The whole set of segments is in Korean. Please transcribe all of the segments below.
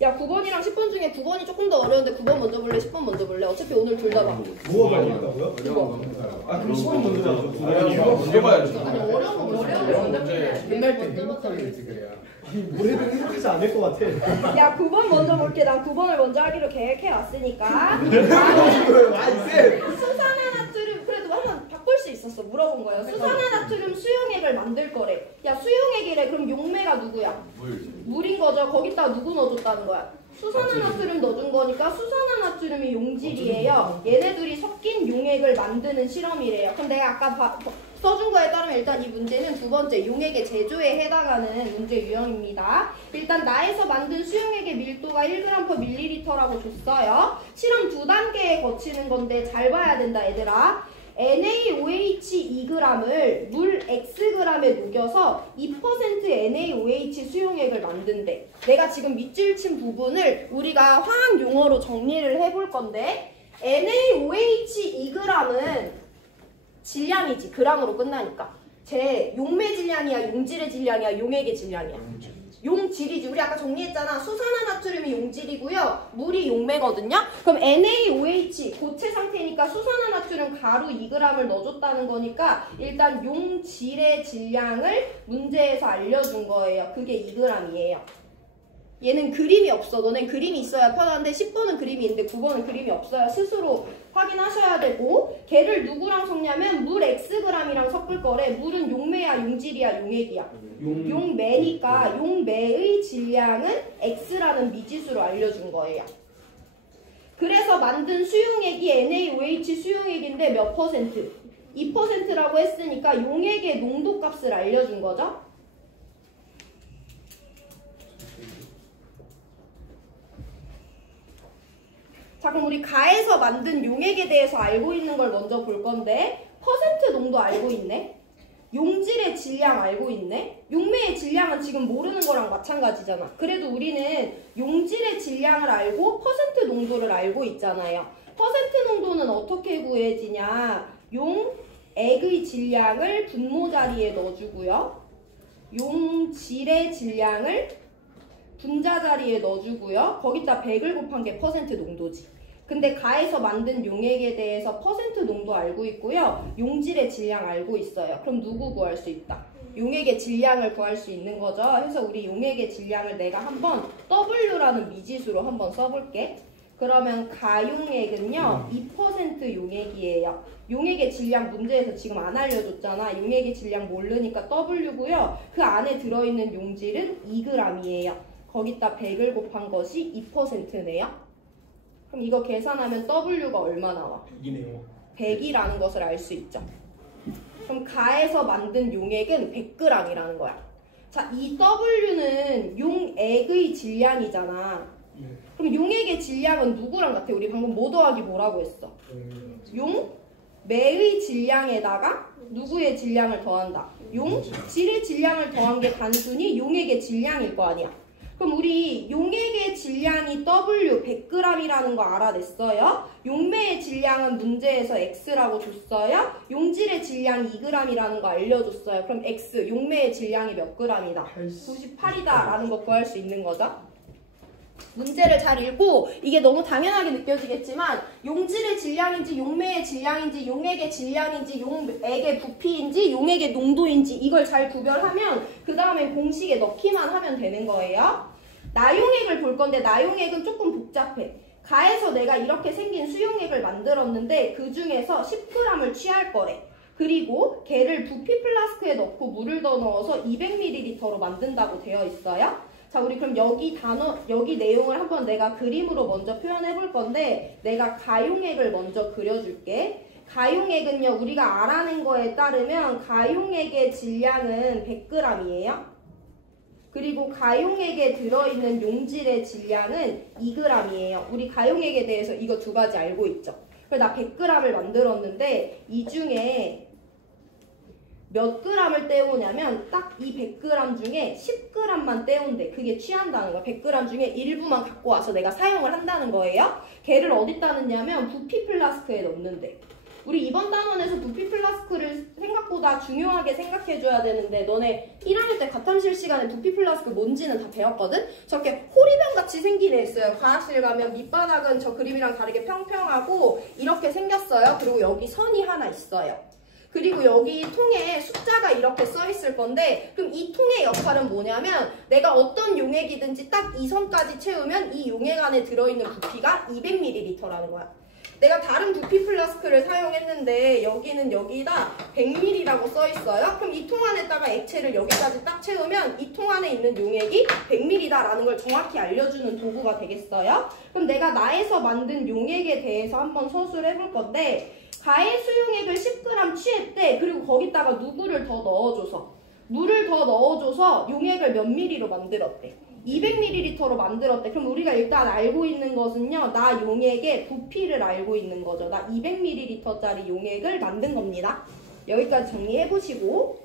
야 9번이랑 10번 중에 9번이 조금 더 어려운데 9번 먼저 볼래? 10번 먼저 볼래? 어차피 오늘 둘 다 봐. 뭐가 어렵다고요? 9번. 아 그럼 10번 먼저 봐요. 먼저 봐야죠. 아니 어려운 거 먼저 볼래? 끝날 때 행복하게 일지 그래야. 뭘 해도 행복하지 않을 것 같아. 야 9번 먼저 볼게. 난 9번을 먼저 하기로 계획해 왔으니까. 수산화나트륨 그래도 한번 바꿀 수 있었어. 물어본 거예요. 수산화나트륨 수용액을 만들 거래. 야 수용액이래. 그럼 용매가 누구야? 물인 거죠. 거기다가 누구 넣어줬다는 거야? 수산화나트륨 넣어준 거니까 수산화나트륨이 용질이에요. 얘네들이 섞인 용액을 만드는 실험이래요. 그럼 내가 아까 써준 거에 따르면 일단 이 문제는 두 번째 용액의 제조에 해당하는 문제 유형입니다. 일단 나에서 만든 수용액의 밀도가 1g/ml라고 줬어요. 실험 두 단계에 거치는 건데 잘 봐야 된다 얘들아. NaOH 2g을 물 Xg에 녹여서 2% NaOH 수용액을 만든대. 내가 지금 밑줄 친 부분을 우리가 화학 용어로 정리를 해볼 건데 NaOH 2g은 질량이지. 그람으로 끝나니까. 제 용매 질량이야, 용질의 질량이야, 용액의 질량이야. 용질이지. 우리 아까 정리했잖아. 수산화나트륨이 용질이고요. 물이 용매거든요. 그럼 NaOH 고체 상태니까 수산화나트륨 가루 2g을 넣어줬다는 거니까 일단 용질의 질량을 문제에서 알려준 거예요. 그게 2g이에요. 얘는 그림이 없어. 너넨 그림이 있어야 편한데 10번은 그림이 있는데 9번은 그림이 없어요. 스스로 확인하셔야 되고 걔를 누구랑 섞냐면 물 Xg이랑 섞을 거래. 물은 용매야, 용질이야, 용액이야? 용매니까 용매의 질량은 X라는 미지수로 알려준 거예요. 그래서 만든 수용액이 NaOH 수용액인데 몇 퍼센트? 2%라고 했으니까 용액의 농도값을 알려준 거죠. 자 그럼 우리 가에서 만든 용액에 대해서 알고 있는 걸 먼저 볼 건데 퍼센트 농도 알고 있네. 용질의 질량 알고 있네. 용매의 질량은 지금 모르는 거랑 마찬가지잖아. 그래도 우리는 용질의 질량을 알고 퍼센트 농도를 알고 있잖아요. 퍼센트 농도는 어떻게 구해지냐. 용액의 질량을 분모 자리에 넣어주고요. 용질의 질량을 분자 자리에 넣어주고요. 거기다 100을 곱한 게 퍼센트 농도지. 근데 가에서 만든 용액에 대해서 퍼센트 농도 알고 있고요. 용질의 질량 알고 있어요. 그럼 누구 구할 수 있다? 용액의 질량을 구할 수 있는 거죠. 그래서 우리 용액의 질량을 내가 한번 W라는 미지수로 한번 써볼게. 그러면 가용액은요 2% 용액이에요. 용액의 질량 문제에서 지금 안 알려줬잖아. 용액의 질량 모르니까 W고요. 그 안에 들어있는 용질은 2g이에요. 거기다 100을 곱한 것이 2%네요. 그럼 이거 계산하면 W가 얼마 나와? 100이네요. 100이라는 것을 알 수 있죠. 그럼 가에서 만든 용액은 100g이라는 거야. 자, 이 W는 용액의 질량이잖아. 그럼 용액의 질량은 누구랑 같아? 우리 방금 뭐 더하기 뭐라고 했어? 용매의 질량에다가 누구의 질량을 더한다? 용질의 질량을 더한 게 단순히 용액의 질량일 거 아니야. 그럼 우리 용액의 질량이 W 100g이라는 거 알아냈어요. 용매의 질량은 문제에서 X라고 줬어요. 용질의 질량 2g이라는 거 알려줬어요. 그럼 X, 용매의 질량이 몇 g이다? 98이다 라는 거 구할 수 있는 거죠. 문제를 잘 읽고 이게 너무 당연하게 느껴지겠지만 용질의 질량인지 용매의 질량인지 용액의 질량인지 용액의 부피인지 용액의 농도인지 이걸 잘 구별하면 그 다음에 공식에 넣기만 하면 되는 거예요. 나용액을 볼 건데 나용액은 조금 복잡해. 가에서 내가 이렇게 생긴 수용액을 만들었는데 그 중에서 10g을 취할 거래. 그리고 걔를 부피 플라스크에 넣고 물을 더 넣어서 200ml로 만든다고 되어 있어요. 자, 우리 그럼 여기 내용을 한번 내가 그림으로 먼저 표현해 볼 건데 내가 가용액을 먼저 그려줄게. 가용액은요, 우리가 알아낸 거에 따르면 가용액의 질량은 100g이에요. 그리고 가용액에 들어있는 용질의 질량은 2g이에요. 우리 가용액에 대해서 이거 두 가지 알고 있죠. 그래서 나 100g을 만들었는데 이 중에 몇 g을 떼우냐면 딱 이 100g 중에 10g만 떼운대. 그게 취한다는 거야. 100g 중에 일부만 갖고 와서 내가 사용을 한다는 거예요. 걔를 어디다 넣냐면 부피 플라스크에 넣는데. 우리 이번 단원에서 부피 플라스크를 생각보다 중요하게 생각해줘야 되는데 너네 1학년 때 가탐실 시간에 부피 플라스크 뭔지는 다 배웠거든? 저렇게 호리병 같이 생긴 애 있어요. 과학실 가면 밑바닥은 저 그림이랑 다르게 평평하고 이렇게 생겼어요. 그리고 여기 선이 하나 있어요. 그리고 여기 통에 숫자가 이렇게 써 있을 건데 그럼 이 통의 역할은 뭐냐면 내가 어떤 용액이든지 딱 이 선까지 채우면 이 용액 안에 들어있는 부피가 200ml라는 거야. 내가 다른 부피 플라스크를 사용했는데 여기는 여기다 100ml라고 써 있어요. 그럼 이 통 안에다가 액체를 여기까지 딱 채우면 이 통 안에 있는 용액이 100ml다라는 걸 정확히 알려주는 도구가 되겠어요. 그럼 내가 나에서 만든 용액에 대해서 한번 서술을 해볼 건데 가해 수용액을 10g 취했대. 그리고 거기다가 누구를 더 넣어줘서 물을 더 넣어줘서 용액을 몇 ml로 만들었대. 200ml로 만들었대. 그럼 우리가 일단 알고 있는 것은요. 나 용액의 부피를 알고 있는 거죠. 나 200ml짜리 용액을 만든 겁니다. 여기까지 정리해보시고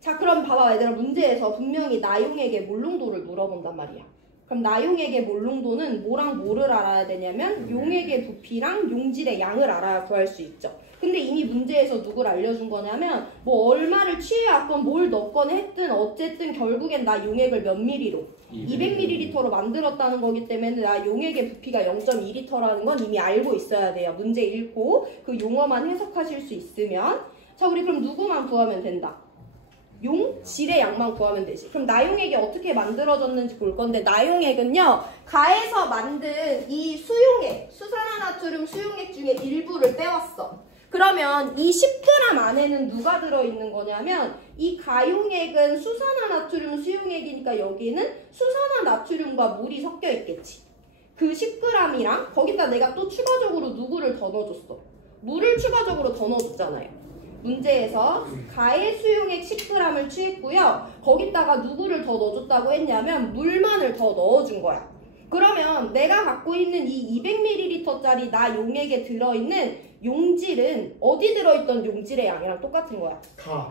자 그럼 봐봐 얘들아 문제에서 분명히 나용액의 몰농도를 물어본단 말이야. 그럼 나용액의 몰농도는 뭐랑 뭐를 알아야 되냐면 용액의 부피랑 용질의 양을 알아야 구할 수 있죠. 근데 이미 문제에서 누굴 알려준 거냐면 뭐 얼마를 취해왔건 뭘 넣건 했든 어쨌든 결국엔 나 용액을 몇 ml로 200ml로 만들었다는 거기 때문에 나 용액의 부피가 0.2L라는 건 이미 알고 있어야 돼요. 문제 읽고 그 용어만 해석하실 수 있으면 자 우리 그럼 누구만 구하면 된다. 용질의 양만 구하면 되지. 그럼 나용액이 어떻게 만들어졌는지 볼 건데 나용액은요. 가에서 만든 이 수용액, 수산화나트륨 수용액 중에 일부를 떼왔어. 그러면 이 10g 안에는 누가 들어있는 거냐면 이 가용액은 수산화나트륨 수용액이니까 여기는 수산화나트륨과 물이 섞여 있겠지. 그 10g이랑 거기다 내가 또 추가적으로 누구를 더 넣어줬어. 물을 추가적으로 더 넣어줬잖아요. 문제에서 가해 수용액 10g을 취했고요. 거기다가 누구를 더 넣어줬다고 했냐면 물만을 더 넣어준 거야. 그러면 내가 갖고 있는 이 200ml짜리 나 용액에 들어있는 용질은 어디 들어있던 용질의 양이랑 똑같은 거야.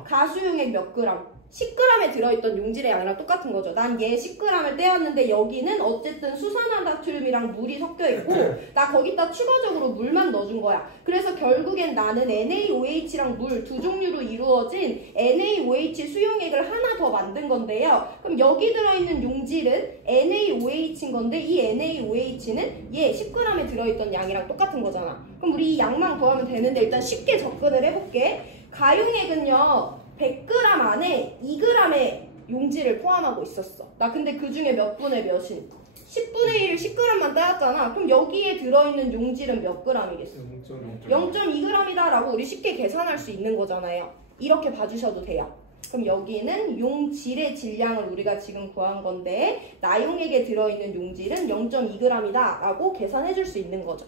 가수용액 몇 그램? 10g에 들어있던 용질의 양이랑 똑같은 거죠. 난 얘 10g을 떼었는데 여기는 어쨌든 수산화나트륨이랑 물이 섞여있고 나 거기다 추가적으로 물만 넣어준 거야. 그래서 결국엔 나는 NaOH랑 물 두 종류로 이루어진 NaOH 수용액을 하나 더 만든 건데요. 그럼 여기 들어있는 용질은 NaOH인 건데 이 NaOH는 얘 10g에 들어있던 양이랑 똑같은 거잖아. 그럼 우리 이 양만 구하면 되는데 일단 쉽게 접근을 해볼게. 가용액은요. 100g 안에 2g의 용질을 포함하고 있었어. 나 근데 그 중에 몇 분의 몇인? 10분의 1 10g만 떼었잖아. 그럼 여기에 들어있는 용질은 몇 g이겠어? 0.2g이다 라고 우리 쉽게 계산할 수 있는 거잖아요. 이렇게 봐주셔도 돼요. 그럼 여기는 용질의 질량을 우리가 지금 구한 건데 나용액에 들어있는 용질은 0.2g이다 라고 계산해 줄 수 있는 거죠.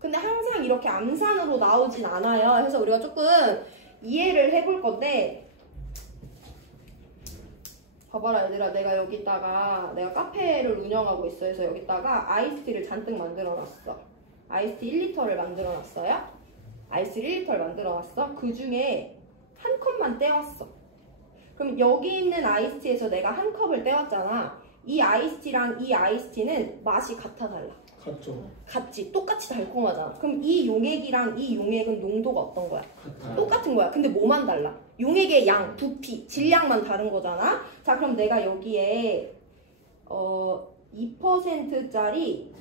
근데 항상 이렇게 암산으로 나오진 않아요. 그래서 우리가 조금 이해를 해볼 건데 봐봐라 얘들아 내가 여기다가 내가 카페를 운영하고 있어. 그래서 여기다가 아이스티를 잔뜩 만들어놨어. 아이스티 1리터를 만들어놨어요. 아이스티 1리터를 만들어놨어. 그 중에 한 컵만 떼왔어. 그럼 여기 있는 아이스티에서 내가 한 컵을 떼왔잖아. 이 아이스티랑 이 아이스티는 맛이 같아 달라? 같죠. 같지. 똑같이 달콤하잖아. 그럼 이 용액이랑 이 용액은 농도가 어떤 거야? 같아요. 똑같은 거야. 근데 뭐만 달라? 용액의 양, 부피, 질량만 다른 거잖아. 자 그럼 내가 여기에 2%짜리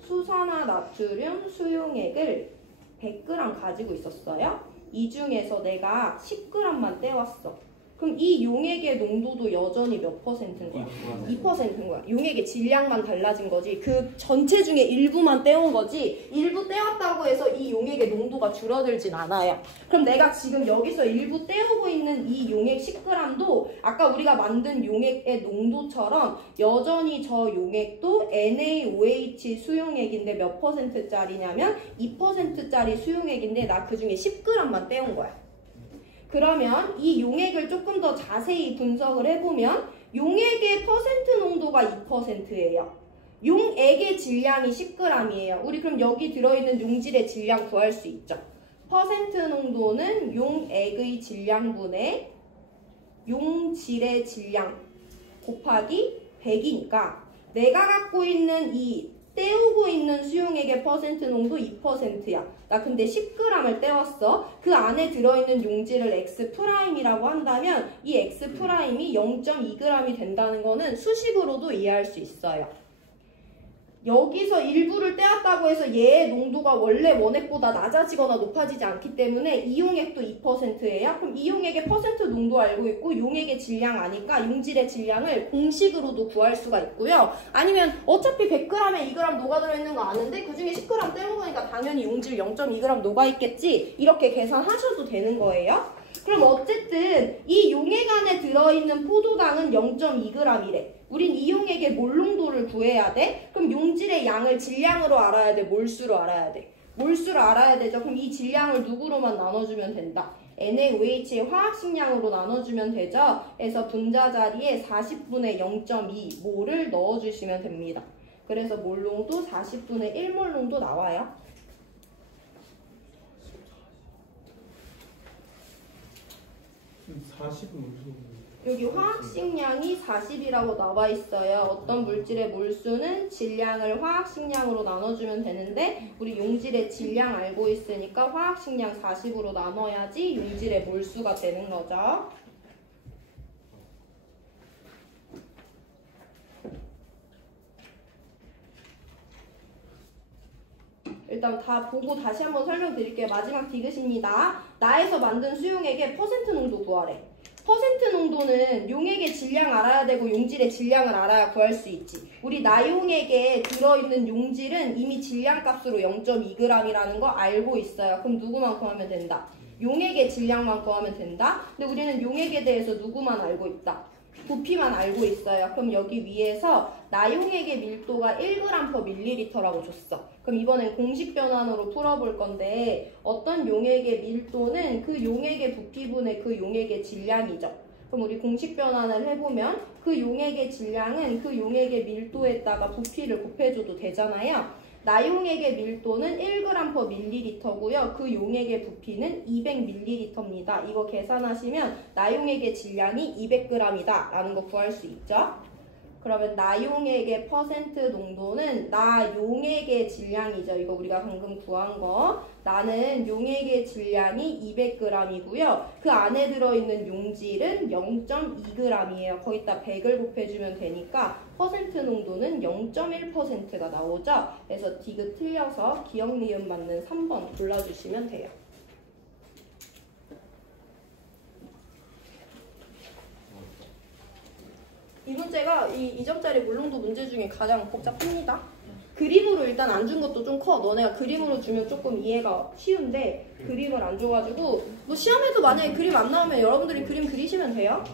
수산화나트륨 수용액을 100g 가지고 있었어요. 이 중에서 내가 10g만 떼왔어. 그럼 이 용액의 농도도 여전히 몇 %인 거야? 2%인 거야. 용액의 질량만 달라진 거지. 그 전체 중에 일부만 떼온 거지. 일부 떼왔다고 해서 이 용액의 농도가 줄어들진 않아요. 그럼 내가 지금 여기서 일부 떼오고 있는 이 용액 10g도 아까 우리가 만든 용액의 농도처럼 여전히 저 용액도 NaOH 수용액인데 몇 %짜리냐면 2%짜리 수용액인데 나 그 중에 10g만 떼온 거야. 그러면 이 용액을 조금 더 자세히 분석을 해보면 용액의 퍼센트 농도가 2%예요. 용액의 질량이 10g이에요. 우리 그럼 여기 들어있는 용질의 질량 구할 수 있죠. 퍼센트 농도는 용액의 질량분의 용질의 질량 곱하기 100이니까 내가 갖고 있는 이 떼우고 있는 수용액의 퍼센트 농도 2%야. 나 근데 10g을 떼웠어. 그 안에 들어있는 용질을 X'이라고 한다면 이 X'이 0.2g이 된다는 거는 수식으로도 이해할 수 있어요. 여기서 일부를 떼었다고 해서 얘의 농도가 원래 원액보다 낮아지거나 높아지지 않기 때문에 이용액도 2%예요. 그럼 이용액의 퍼센트 농도 알고 있고 용액의 질량 아니까 용질의 질량을 공식으로도 구할 수가 있고요. 아니면 어차피 100g에 2g 녹아 들어있는 거 아는데 그중에 10g 떼는 거니까 당연히 용질 0.2g 녹아 있겠지. 이렇게 계산하셔도 되는 거예요. 그럼 어쨌든 이 용액 안에 들어있는 포도당은 0.2g이래. 우린 이 용액의 몰농도를 구해야 돼. 그럼 용질의 양을 질량으로 알아야 돼? 몰수로 알아야 돼? 몰수로 알아야 되죠. 그럼 이 질량을 누구로만 나눠주면 된다? NaOH의 화학식량으로 나눠주면 되죠. 그래서 분자 자리에 40분의 0.2 몰을 넣어주시면 됩니다. 그래서 몰농도 40분의 1몰농도 나와요. 지금 40은 무슨 여기 화학식량이 40이라고 나와 있어요. 어떤 물질의 몰수는 질량을 화학식량으로 나눠주면 되는데 우리 용질의 질량 알고 있으니까 화학식량 40으로 나눠야지 용질의 몰수가 되는 거죠. 일단 다 보고 다시 한번 설명드릴게요. 마지막 디귿입니다. 나에서 만든 수용액의 퍼센트 농도 구하래. 퍼센트 농도는 용액의 질량 알아야 되고 용질의 질량을 알아야 구할 수 있지. 우리 나용액에 들어있는 용질은 이미 질량 값으로 0.2g이라는 거 알고 있어요. 그럼 누구만 구하면 된다? 용액의 질량만 구하면 된다. 근데 우리는 용액에 대해서 누구만 알고 있다? 부피만 알고 있어요. 그럼 여기 위에서 나용액의 밀도가 1g/ml라고 줬어. 그럼 이번엔 공식 변환으로 풀어볼 건데 어떤 용액의 밀도는 그 용액의 부피분의 그 용액의 질량이죠. 그럼 우리 공식 변환을 해보면 그 용액의 질량은 그 용액의 밀도에다가 부피를 곱해줘도 되잖아요. 나용액의 밀도는 1g/ml고요. 그 용액의 부피는 200ml입니다. 이거 계산하시면 나용액의 질량이 200g이다 라는 거 구할 수 있죠. 그러면 나용액의 퍼센트 농도는 나용액의 질량이죠. 이거 우리가 방금 구한 거. 나는 용액의 질량이 200g이고요. 그 안에 들어있는 용질은 0.2g이에요. 거기다 100을 곱해주면 되니까 퍼센트 농도는 0.1%가 나오죠. 그래서 디귿 틀려서 기억 니은 맞는 3번 골라주시면 돼요. 이 문제가 이 2점짜리 물농도 문제 중에 가장 복잡합니다. 그림으로 일단 안 준 것도 좀 커. 너네가 그림으로 주면 조금 이해가 쉬운데 그림을 안 줘가지고 뭐 시험에도 만약에 그림 안 나오면 여러분들이 그림 그리시면 돼요.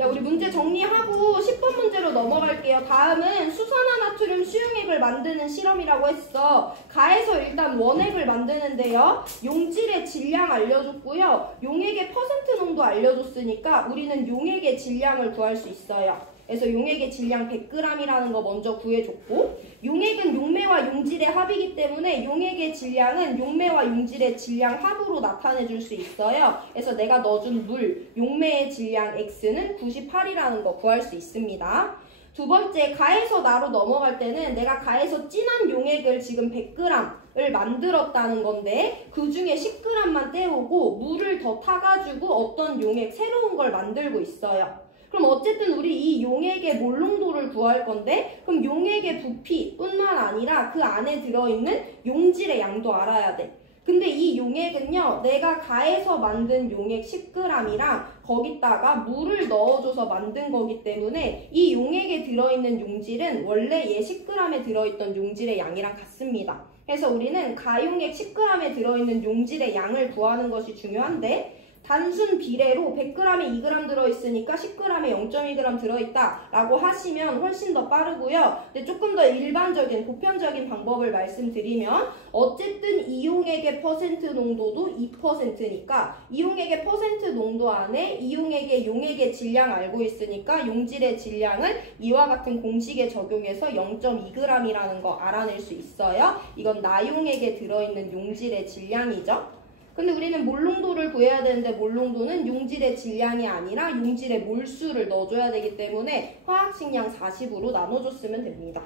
야, 우리 문제 정리하고 10번 문제로 넘어갈게요. 다음은 수산화나트륨 수용액을 만드는 실험이라고 했어. 가에서 일단 원액을 만드는데요. 용질의 질량 알려줬고요. 용액의 퍼센트 농도 알려줬으니까 우리는 용액의 질량을 구할 수 있어요. 그래서 용액의 질량 100g이라는 거 먼저 구해줬고 용액은 용매와 용질의 합이기 때문에 용액의 질량은 용매와 용질의 질량 합으로 나타내줄 수 있어요. 그래서 내가 넣어준 물, 용매의 질량 X는 98이라는 거 구할 수 있습니다. 두 번째, 가에서 나로 넘어갈 때는 내가 가에서 진한 용액을 지금 100g을 만들었다는 건데 그 중에 10g만 떼오고 물을 더 타가지고 어떤 용액 새로운 걸 만들고 있어요. 그럼 어쨌든 우리 이 용액의 몰농도를 구할 건데 그럼 용액의 부피뿐만 아니라 그 안에 들어있는 용질의 양도 알아야 돼. 근데 이 용액은요. 내가 가에서 만든 용액 10g이랑 거기다가 물을 넣어줘서 만든 거기 때문에 이 용액에 들어있는 용질은 원래 얘 10g에 들어있던 용질의 양이랑 같습니다. 그래서 우리는 가용액 10g에 들어있는 용질의 양을 구하는 것이 중요한데 단순 비례로 100g에 2g 들어있으니까 10g에 0.2g 들어있다 라고 하시면 훨씬 더 빠르고요. 근데 조금 더 일반적인 보편적인 방법을 말씀드리면 어쨌든 이용액의 퍼센트 농도도 2%니까 이용액의 퍼센트 농도 안에 이용액의 용액의 질량 알고 있으니까 용질의 질량을 이와 같은 공식에 적용해서 0.2g이라는 거 알아낼 수 있어요. 이건 나용액에 들어있는 용질의 질량이죠. 근데 우리는 몰농도를 구해야 되는데 몰농도는 용질의 질량이 아니라 용질의 몰수를 넣어줘야 되기 때문에 화학식량 40으로 나눠줬으면 됩니다.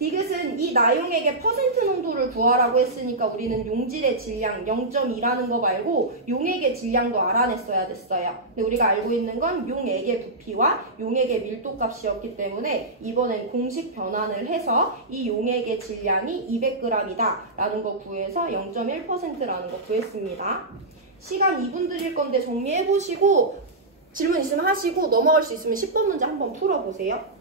디귿은 이 나용액의 퍼센트 농도를 구하라고 했으니까 우리는 용질의 질량 0.2라는 거 말고 용액의 질량도 알아냈어야 됐어요. 근데 우리가 알고 있는 건 용액의 부피와 용액의 밀도값이었기 때문에 이번엔 공식 변환을 해서 이 용액의 질량이 200g이다 라는 거 구해서 0.1%라는 거 구했습니다. 시간 2분 드릴 건데 정리해보시고 질문 있으면 하시고 넘어갈 수 있으면 10번 문제 한번 풀어보세요.